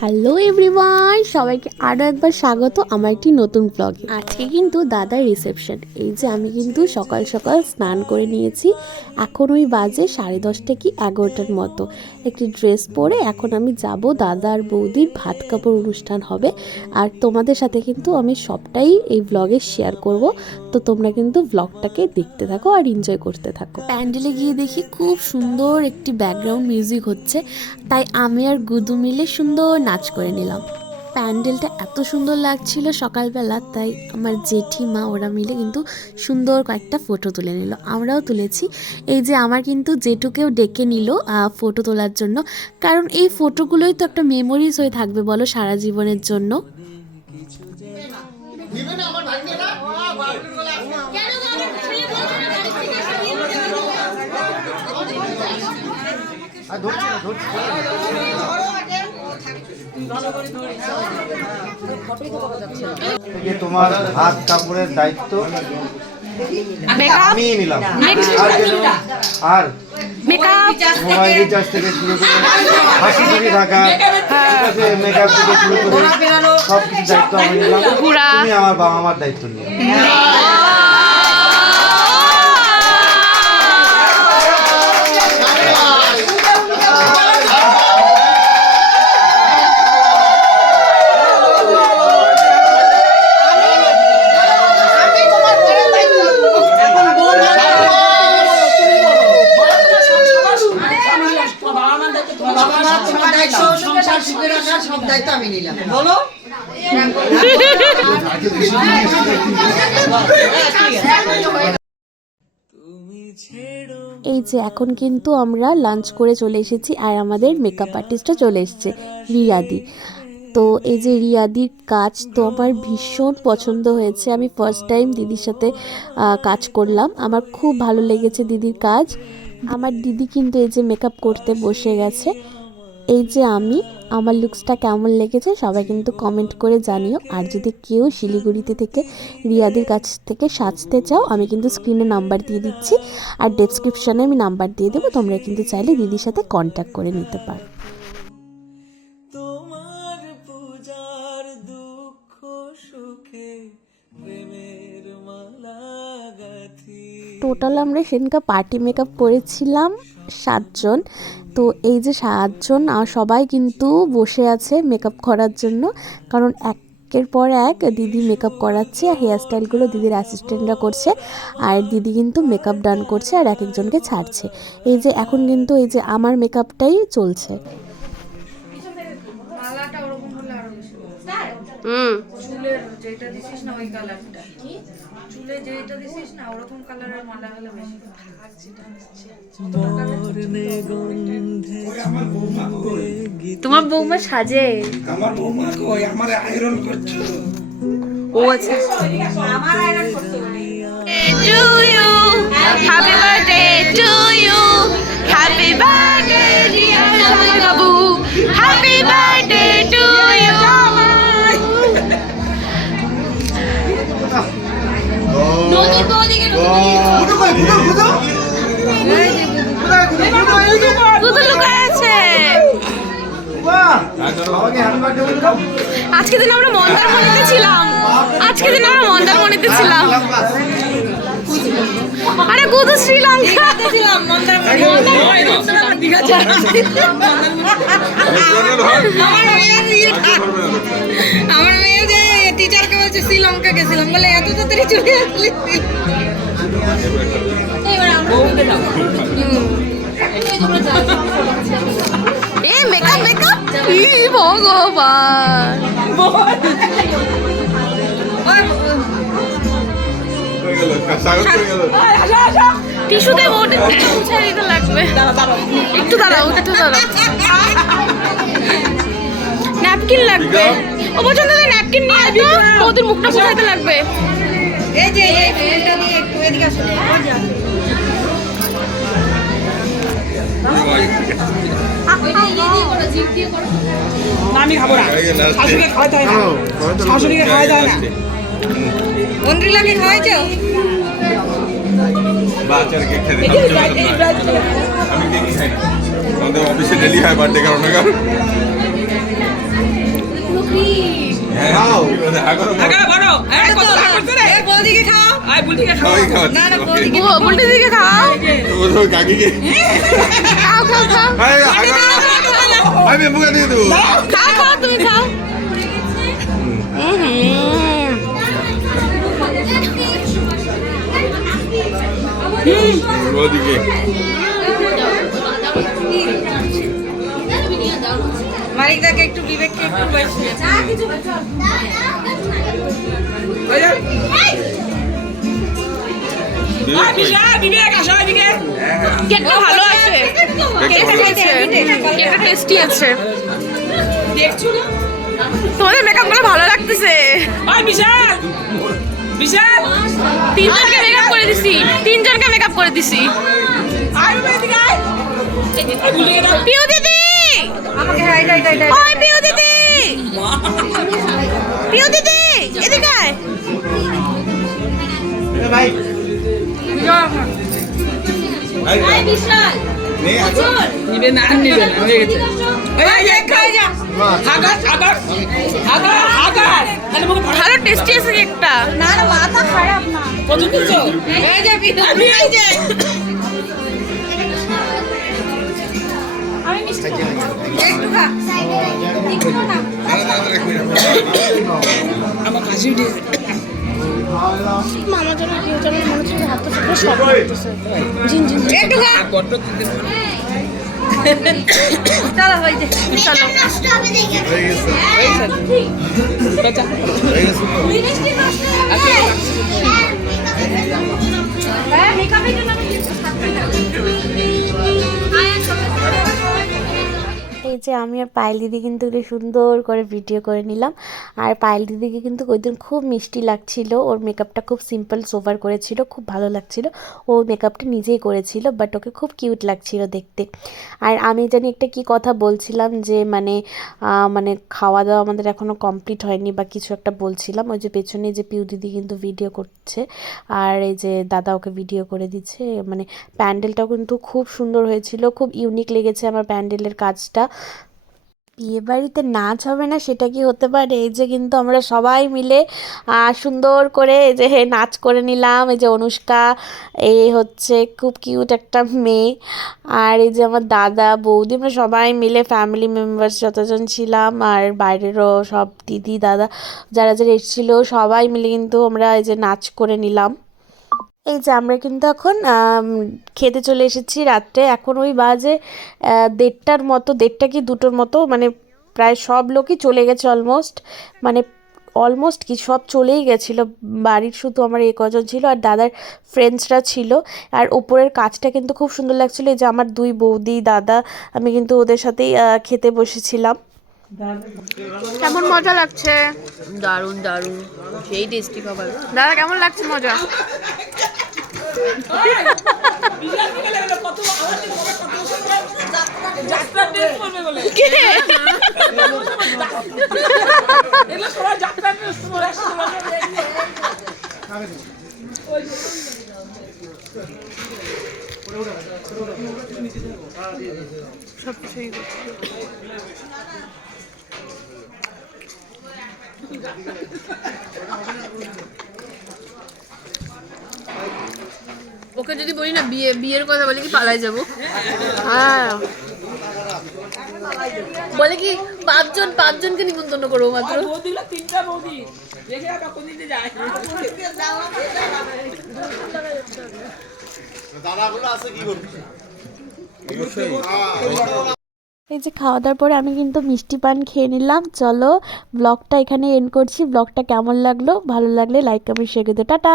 Hello everyone, সবাইকে আরও একবার স্বাগত আমার একটি নতুন ব্লগে। আজকে কিন্তু দাদার রিসেপশন। এই যে আমি কিন্তু সকাল সকাল স্নান করে নিয়েছি। এখন ওই বাজে 10:30 কি 11টার মতো। একটি ড্রেস পরে এখন আমি যাব দাদা আর বৌদির ভাত কাপড় অনুষ্ঠান হবে। আর তোমাদের সাথে কিন্তু আমি সবটাই এই ব্লগে শেয়ার করব। তো তোমরা কিন্তু ব্লগটাকে দেখতে থাকো আর এনজয় করতে থাকো। প্যান্ডেলে গিয়ে দেখি খুব সুন্দর একটি ব্যাকগ্রাউন্ড মিউজিক হচ্ছে, তাই আমি আর গুদু মিলে সুন্দর নাচ করে নিলাম। প্যান্ডেলটা এত সুন্দর লাগছিল সকালবেলা, তাই আমার জেঠিমা ওরা মিলে কিন্তু সুন্দর কয়েকটা ফটো তুলে নিল, আমরাও তুলেছি। এই যে আমার কিন্তু জেঠুকেও ডেকে নিল ফটো তোলার জন্য, কারণ এই ফটোগুলোই তো একটা মেমোরিজ হয়ে থাকবে বলো সারা জীবনের জন্য। তোমার হাত কাপড়ের দায়িত্ব আমি নিলাম, আর মোবাইল রিচার্জ থেকে শুরু করে হাসি খুশি থাকা, মেকআপ থেকে শুরু করে সব কিছু দায়িত্ব আমি নিলাম। তুমি আমার বাবা মার দায়িত্ব নিয়ে এই যে এখন কিন্তু আমরা লাঞ্চ করে চলে এসেছি, আর আমাদের মেকআপ আর্টিস্টও চলে এসেছে, রিয়াদি। তো এই যে রিয়াদির কাজ তো আমার ভীষণ পছন্দ হয়েছে। আমি ফার্স্ট টাইম দিদির সাথে কাজ করলাম, আমার খুব ভালো লেগেছে দিদির কাজ। আমার দিদি কিন্তু এই যে মেকআপ করতে বসে গেছে। এই যে আমার লুকসটা কেমন লেগেছে সবাই কিন্তু কমেন্ট করে জানিও। আর যদি কেউ শিলিগুড়িতে থেকে রিয়াদির কাছ থেকে সাজতে চাও, আমি কিন্তু স্ক্রিনে নাম্বার দিয়ে দিচ্ছি, আর ডেসক্রিপশানে আমি নাম্বার দিয়ে দেবো, তোমরা কিন্তু চাইলে দিদির সাথে কন্ট্যাক্ট করে নিতে পারো। টোটাল আমরা সেদিনকে পার্টি মেকআপ করেছিলাম 7 জন। তো এই যে 7 জন সবাই কিন্তু বসে আছে মেকআপ করার জন্য, কারণ একের পর এক দিদি মেকআপ করাচ্ছে, আর হেয়ার স্টাইলগুলো দিদির অ্যাসিস্ট্যান্টরা করছে, আর দিদি কিন্তু মেকআপ ডান করছে আর এক একজনকে ছাড়ছে। এই যে এখন কিন্তু এই যে আমার মেকআপটাই চলছে। চুলের যেটা দিছিস না ওই কালারটা, চুলে যেটা দিছিস না ওরকম কালারের মালা হলে বেশি তোমার বৌমা সাজে, আমার বৌমা কই আমারে আয়রন করছো? ও আচ্ছা, আমার আয়রন করতে to you, happy birthday to you, happy birthday dear babu, happy birthday to you. নদীর বদিকে গুদু লুকায় আছে। আজকে দিন আমরা মন্দারমণিতে ছিলাম, আরে গুদু শ্রীলঙ্কা ছিলাম, আমার মেয়ে যে টিচারকে বলছে শ্রীলঙ্কা গেছিলাম, বলে এত তাড়াতাড়ি চলে আসলি। মেকআপ কি ভগবান, টিস্যু দেবো, ওটা মুছাই দিতে লাগবে, একটু দাঁড়াও। ন্যাপকিন লাগবে, ও পছন্দ করে ন্যাপকিন নিয়ে আসবো, ওদের মুখটা মুছাইতে লাগবে। এই যে এটা দিয়ে একটু এদিকে আসো, আমি খাবো না, শাশুড়িকে খাওয়াতে হয় না, শাশুড়িকে খাওয়াতে হয় না। অন্দ্রিলাকে খাওয়াইছো? বাচ্চার কেক খেতে আমি কেকই খাই না আমাদের অফিসে ডেলি হয় বার্থডে কারণ কাকিকে আমি মুখে দিয়ে দেবো খাও তুমি খাও ওদিকে মালিকদাকে একটু বিবেককে একটু বসে কেকটা ভালো আছে, কেকটা টেস্টি আছে। তোমাদের মেকআপ গুলো ভালো লাগতেছে। তিনজনকে মেকআপ করে দিছি, তিনজনকে মেকআপ করে দিছি। পিউ দিদি, আমাকে হাই হাই হাই ওই পিউ দিদি, পিউ দিদি এদিকে আয়। ভাই ভালো টেস্টি আছে কেকটা। না না মাথা খারাপ না এই যে এই যে আমি মিষ্টি একটু খা একটু না আমার কাশি উঠে মামার জন্য পিউ জন্য মনে হচ্ছে হাতটা পুরো শর্ট করতেছে। জিন জিন একটু খা বড্ড দিতে চলো হই যে চলো। মিষ্টি নষ্ট হবে হ্যাঁ মেকআপের জন্য আমি এই যে আমি আর পায়েল দিদি কিন্তু একটু সুন্দর করে ভিডিও করে নিলাম। আর পায়েল দিদিকে কিন্তু ওই দিন খুব মিষ্টি লাগছিল, ওর মেকআপটা খুব সিম্পল সোভার করেছিল, খুব ভালো লাগছিল। ও মেকআপটা নিজেই করেছিল, বাট ওকে খুব কিউট লাগছিল দেখতে। আর আমি জানি একটা কি কথা বলছিলাম যে মানে খাওয়া দাওয়া আমাদের এখনও কমপ্লিট হয়নি বা কিছু একটা বলছিলাম। ওই যে পেছনে যে পিউ দিদি কিন্তু ভিডিও করছে আর এই যে দাদা ওকে ভিডিও করে দিচ্ছে। মানে প্যান্ডেলটাও কিন্তু খুব সুন্দর হয়েছিল, খুব ইউনিক লেগেছে আমার প্যান্ডেলের কাজটা। বিয়ে বাড়িতে নাচ হবে না সেটা কি হতে পারে? এই যে কিন্তু আমরা সবাই মিলে সুন্দর করে এই যে নাচ করে নিলাম। এই যে অনুষ্কা, এই হচ্ছে খুব কিউট একটা মেয়ে, আর এই যে আমার দাদা বৌদি, আমরা সবাই মিলে ফ্যামিলি মেম্বার্স যতজন ছিলাম আর বাইরেরও সব দিদি দাদা যারা যারা এসেছিলো সবাই মিলে কিন্তু আমরা এই যে নাচ করে নিলাম। এই যে আমরা কিন্তু এখন খেতে চলে এসেছি রাত্রে। এখন ওই বাজে 1:30টার মতো, 1:30 কি 2টোর মতো, মানে প্রায় সব লোকই চলে গেছে অলমোস্ট কি সব চলেই গেছিলো বাড়ির, শুধু আমার এই কজন ছিল আর দাদার ফ্রেন্ডসরা ছিল। আর ওপরের কাজটা কিন্তু খুব সুন্দর লাগছিলো। এই যে আমার 2 বৌদি দাদা, আমি কিন্তু ওদের সাথেই খেতে বসেছিলাম। কেমন মজা লাগছে? দারুন দারুন, সেই টেস্টি খাবার। দাদা কেমন লাগছে মজা? সব কিছুই ওকে যদি বলি না বিয়ের কথা বলে কি পালাই যাবো? হ্যাঁ বলে কি পাঁচজনকে নিমন্ত্রণ করবো মাত্র। এই যে খাওয়া দাওয়ার পরে আমি কিন্তু মিষ্টি পান খেয়ে নিলাম। চলো ব্লগটা এখানে এন্ড করছি। ব্লগটা কেমন লাগলো, ভালো লাগলে লাইক কমেন্ট শেয়ার করে দিও। টাটা।